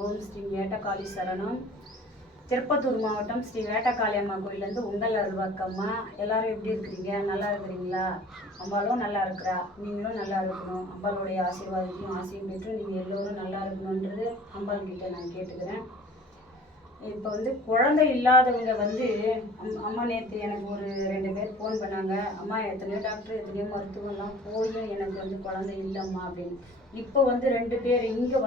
ஓம் ஸ்ரீ வேட்டக்காளி சரணம். திருப்பத்தூர் மாவட்டம் ஸ்ரீ வேட்டக்காளி அம்மா கோயிலேருந்து உங்கள் அருள்வாக்கம்மா. எல்லாரும் எப்படி இருக்கிறீங்க? நல்லா இருக்கிறீங்களா? அம்பாலும் நல்லா இருக்கிறா, நீங்களும் நல்லா இருக்கணும். அம்பாளுடைய ஆசீர்வாதத்தையும் ஆசையும் பெற்று நீங்கள் எல்லோரும் நல்லா இருக்கணுன்றது அம்பாள் கிட்ட நான் கேட்டுக்கிறேன். இப்போ குழந்தை இல்லாதவங்க அம்மா நேற்று எனக்கு ஒரு 2 பேர் ஃபோன் பண்ணாங்க. அம்மா எத்தனையோ டாக்டர் எத்தனையோ மருத்துவம்லாம் போயும் எனக்கு குழந்தை இல்லைம்மா அப்படின்னு. இப்போ 2 பேர் இங்கே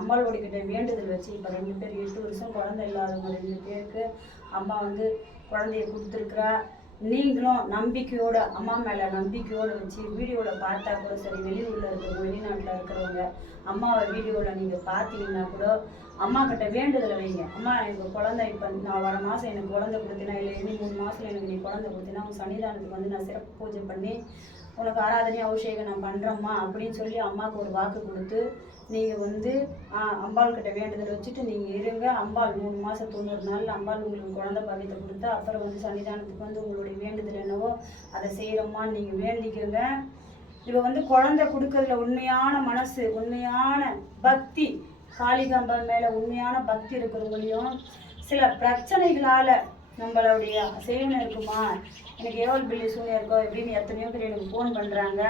அம்மாளோட கிட்ட வேண்டுதல் வச்சு இப்போ 2 பேர் 8 வருஷம் குழந்தை இல்லாதவங்க 2 பேருக்கு அம்மா குழந்தைய கொடுத்துருக்குறா. நீங்களும் நம்பிக்கையோட அம்மா மேலே நம்பிக்கையோடு வச்சு வீடியோவில் பார்த்தா கூட சரி, வெளியூரில் இருக்கிறவங்க வெளிநாட்டில் இருக்கிறவங்க அம்மாவை வீடியோவில் நீங்கள் பார்த்தீங்கன்னா கூட அம்மா கிட்ட வேண்டுதலை வைங்க. அம்மா எனக்கு குழந்தை இப்போ நான் வர மாதம் எனக்கு குழந்தை கொடுத்தினா, இல்லை இனி 3 மாதத்தில் எனக்கு நீ குழந்தை கொடுத்தினா உன் சன்னிதானத்துக்கு நான் சிறப்பு பூஜை பண்ணி உனக்கு ஆராதனை அபிஷேகம் நான் பண்ணுறேம்மா அப்படின்னு சொல்லி அம்மாவுக்கு ஒரு வாக்கு கொடுத்து நீங்கள் அம்பாள் கிட்ட வேண்டுதல் வச்சுட்டு நீங்கள் இருங்க. அம்பாள் 3 மாதம் 90 நாளில் அம்பாள் உங்களுக்கு குழந்தை பாக்கியத்தை கொடுத்தா அப்புறம் சன்னிதானத்துக்கு உங்களுடைய வேண்டுதல் என்னவோ அதை செய்கிறோம்மான்னு நீங்கள் வேண்டிக்கோங்க. இப்போ குழந்தை கொடுக்கறதுல உண்மையான மனசு, உண்மையான பக்தி, காளிகாம்பாள் மேலே உண்மையான பக்தி இருக்கிறவங்களையும் சில பிரச்சனைகளால் நம்மளுடைய செய்வன இருக்குமா, எனக்கு ஏவல் பில்லி சூழ்நிலை இருக்கோ எப்படின்னு எத்தனையோ பேர் எனக்கு ஃபோன் பண்ணுறாங்க.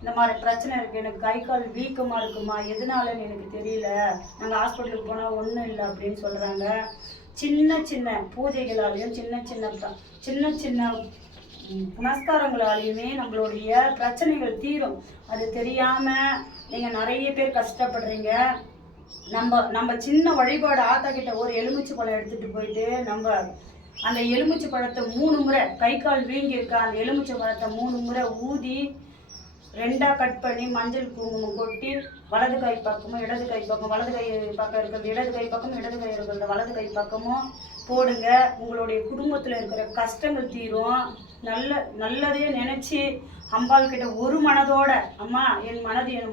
இந்த மாதிரி பிரச்சனை இருக்குது, எனக்கு கை கால் வீக்கமாக இருக்குமா, எதனாலன்னு எனக்கு தெரியல, நாங்கள் ஹாஸ்பிட்டலுக்கு போனால் ஒன்றும் இல்லை அப்படின்னு சொல்கிறாங்க. சின்ன சின்ன பூஜைகளாலையும் சின்ன சின்ன புனஸ்காரங்களாலையுமே நம்மளுடைய பிரச்சனைகள் தீரும். அது தெரியாமல் நீங்கள் நிறைய பேர் கஷ்டப்படுறீங்க. நம்ம சின்ன வழிபாடு ஆத்தா கிட்ட ஒரு எலுமிச்சை பழம் எடுத்துகிட்டு போயிட்டு நம்ம அந்த எலுமிச்சை பழத்தை 3 முறை, கை கால் வீங்கி இருக்கா அந்த எலுமிச்சை பழத்தை 3 முறை ஊதி 2ஆ கட் பண்ணி மஞ்சள் குங்குமம் கொட்டி வலது கை பக்கமும் இடது கை பக்கம், வலது கை பக்கம் இருக்கிறது இடது கை பக்கம், இடது கை இருக்கிறது வலது கை பக்கமும் போடுங்க. உங்களுடைய குடும்பத்தில் இருக்கிற கஷ்டங்கள் தீரும். நல்லதே நினச்சி அம்பாள் கிட்ட ஒரு மனதோட, அம்மா என்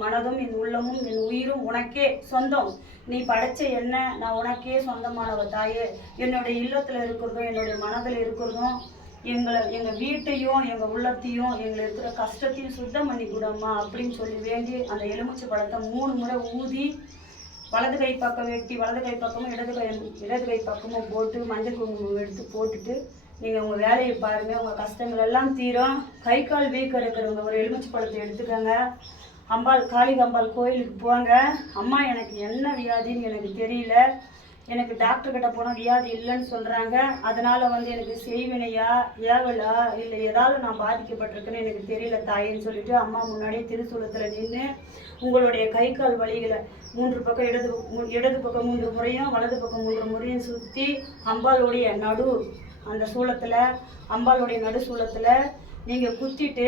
மனதும் என் உள்ளமும் என் உயிரும் உனக்கே சொந்தம், நீ படைச்ச என்ன நான் உனக்கே சொந்தமானவ தாயே, என்னுடைய இல்லத்தில் இருக்கிறதும் என்னுடைய மனதில் இருக்கிறதும் எங்கள் வீட்டையும் எங்கள் உள்ளத்தையும் எங்களை இருக்கிற கஷ்டத்தையும் சுத்தம் பண்ணி கூடம்மா அப்படின்னு சொல்லி வேண்டி அந்த எலுமிச்சை பழத்தை 3 முறை ஊதி வலது கை பக்கம் வெட்டி வலது கை பக்கமும் இடது கை பக்கமும் போட்டு மஞ்சள் குங்குமம் எடுத்து போட்டுட்டு நீங்கள் உங்கள் வேலையை பாருங்கள். உங்கள் கஷ்டங்கள் எல்லாம் தீரும். கை கால் வீக்கம் இருக்கிறவங்க ஒரு எலுமிச்சை பழத்தை எடுத்துக்கோங்க. காளிகாம்பாள் கோயிலுக்கு போங்க. அம்மா எனக்கு என்ன வியாதின்னு எனக்கு தெரியல, எனக்கு டாக்டர் கிட்ட போனால் வியாதி இல்லைன்னு சொல்கிறாங்க, அதனால் எனக்கு செய்வினையா ஏவலா இல்லை ஏதாவது நான் பாதிக்கப்பட்டிருக்கேன்னு எனக்கு தெரியல தாயின்னு சொல்லிட்டு அம்மா முன்னாடியே திருசூலத்தில் நின்று உங்களுடைய கை கால் வலிகளை 3 பக்கம் இடது பக்கம் 3 முறையும் வலது பக்கம் 3 முறையும் சுற்றி அம்பாளுடைய அந்த சூளத்தில் அம்பாளுடைய நடு சூளத்தில் நீங்கள் குத்திட்டு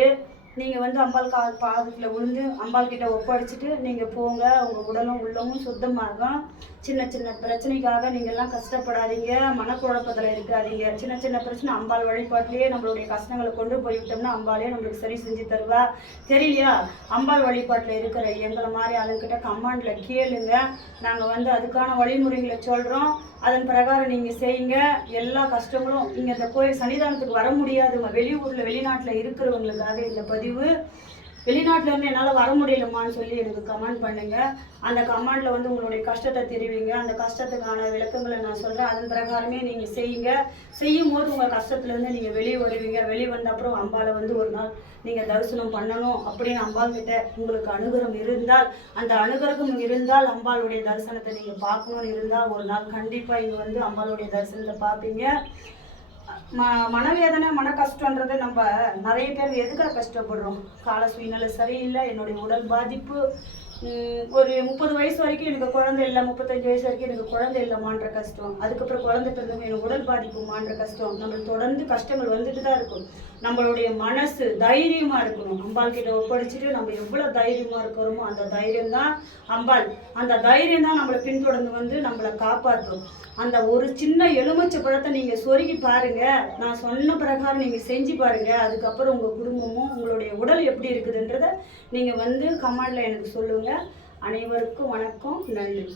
நீங்கள் அம்பாள் பாதத்தில் விழுந்து அம்பாள் கிட்ட ஒப்படைச்சிட்டு நீங்கள் போங்க. உங்கள் உடலும் உள்ளமும் சுத்தமாகும். சின்ன சின்ன பிரச்சனைக்காக நீங்கள்லாம் கஷ்டப்படாதீங்க, மனக்குழப்பத்தில் இருக்காதீங்க. சின்ன சின்ன பிரச்சனை அம்பாள் வழிபாட்டிலேயே நம்மளுடைய கஷ்டங்களை கொண்டு போய்விட்டோம்னா அம்பாலே நம்மளுக்கு சரி செஞ்சு தருவா. தெரியலையா, அம்பாள் வழிபாட்டில் இருக்கிற எங்களை மாதிரி ஆளுங்கிட்ட கமாண்டில் கேளுங்க. நாங்கள் அதுக்கான வழிமுறைகளை சொல்கிறோம். அதன் பிரகாரம் நீங்கள் செய்யுங்க. எல்லா கஷ்டங்களும் நீங்கள் இந்த கோயில் சன்னிதானத்துக்கு வர முடியாதுங்க, வெளியூரில் வெளிநாட்டில் இருக்கிறவங்களுக்காக இந்த பதிவு. வெளிநாட்டில் இருந்து என்னால் வர முடியலம்மான்னு சொல்லி எனக்கு கமெண்ட் பண்ணுங்கள். அந்த கமெண்டில் உங்களுடைய கஷ்டத்தை தெரிவிங்க. அந்த கஷ்டத்துக்கான விளக்கங்களை நான் சொல்கிறேன். அதன் பிரகாரமே நீங்கள் செய்யுங்க. செய்யும் போது உங்கள் கஷ்டத்துலேருந்து நீங்கள் வெளியே வருவீங்க. வெளியே வந்த அப்புறம் அம்பாவை ஒரு நாள் நீங்கள் தரிசனம் பண்ணணும் அப்படின்னு அம்பாள் கிட்ட உங்களுக்கு அனுகிரகம் இருந்தால், அந்த அனுகிரகம் இருந்தால் அம்பாளுடைய தரிசனத்தை நீங்கள் பார்க்கணுன்னு இருந்தால் ஒரு நாள் கண்டிப்பாக இங்கே அம்பாளுடைய தரிசனத்தை பார்ப்பீங்க. மனவேதனை மன கஷ்டன்றது நம்ம நிறைய பேர் எதுக்காக கஷ்டப்படுறோம், கால சூழ்நிலை சரியில்லை, என்னுடைய உடல் பாதிப்பு, ஒரு 30 வயசு வரைக்கும் எனக்கு குழந்தை இல்லை, 35 வயசு வரைக்கும் எனக்கு குழந்தை இல்லைமான்ற கஷ்டம், அதுக்கப்புறம் குழந்தை பிறந்தவங்க எனக்கு உடல் பாதிப்புமான்ற கஷ்டம், நம்மளுக்கு தொடர்ந்து கஷ்டங்கள் வந்துட்டு தான் இருக்கும். நம்மளுடைய மனசு தைரியமாக இருக்கணும். அம்பாள் கிட்ட ஒப்படைச்சிட்டு நம்ம எவ்வளோ தைரியமாக இருக்கிறோமோ அந்த தைரியம் தான் அம்பாள், அந்த தைரியம் தான் நம்மளை பின்தொடர்ந்து நம்மளை காப்பாற்றும். அந்த ஒரு சின்ன எலுமிச்சை பழத்தை நீங்கள் சொருகி பாருங்கள். நான் சொன்ன பிரகாரம் நீங்கள் செஞ்சு பாருங்கள். அதுக்கப்புறம் உங்கள் குடும்பமும் உங்களுடைய உடல் எப்படி இருக்குதுன்றதை நீங்கள் கமெண்டில் எனக்கு சொல்லுங்கள். அனைவருக்கும் வணக்கம், நன்றி.